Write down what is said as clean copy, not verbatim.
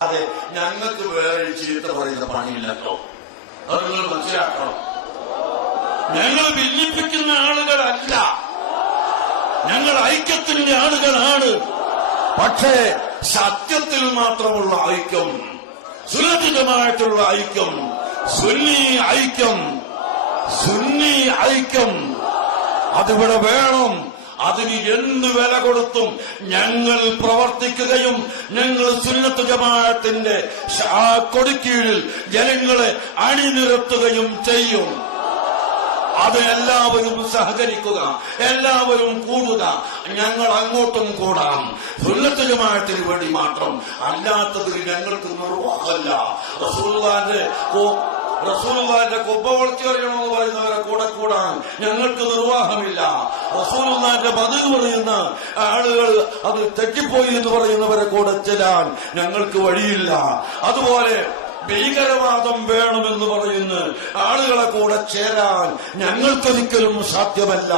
അതെ, ഞങ്ങൾക്ക് വേറെ ചീത്ത പറയുന്ന പണിയില്ലല്ലോ. അത് നിങ്ങൾ മനസ്സിലാക്കണം. ഞങ്ങൾ ഭിന്നിപ്പിക്കുന്ന ആളുകളല്ല, ഞങ്ങൾ ഐക്യത്തിന്റെ ആളുകളാണ്. പക്ഷേ സത്യത്തിൽ മാത്രമുള്ള ഐക്യം, സുരക്ഷിതമായിട്ടുള്ള ഐക്യം, സുന്നി ഐക്യം, സുന്നി ഐക്യം അതിവിടെ വേണം. അതിന് എന്ത് വില കൊടുത്തും ഞങ്ങൾ പ്രവർത്തിക്കുകയും ഞങ്ങൾ സുന്നത്ത് ജമാഅത്തിന്റെ കൊടിക്കീഴിൽ ജനങ്ങളെ അണിനിരത്തുകയും ചെയ്യും. അത് എല്ലാവരും സഹകരിക്കുക, എല്ലാവരും കൂടുക. ഞങ്ങൾ അങ്ങോട്ടും കൂടാം, സുന്നത്ത് ജമാഅത്തിന് വേണ്ടി മാത്രം. അല്ലാത്തതിൽ ഞങ്ങൾക്ക് നിർവാഹമല്ല. റസൂലുള്ളാഹിന്റെ കൊബ്ബ വളർത്തി അറിയണമെന്ന് പറയുന്നവരെ കൂടെ കൂടാൻ ഞങ്ങൾക്ക് നിർവാഹമില്ല. റസൂലുള്ളാഹിന്റെ പതിവ് പറയുന്ന ആളുകൾ അത് തെറ്റിപ്പോയി എന്ന് പറയുന്നവരെ കൂടെ ചെല്ലാൻ ഞങ്ങൾക്ക് വഴിയില്ല. അതുപോലെ ഭീകരവാദം വേണമെന്ന് പറയുന്ന ആളുകളെ കൂടെ ചേരാൻ ഞങ്ങൾക്കൊരിക്കലും സാധ്യമല്ല.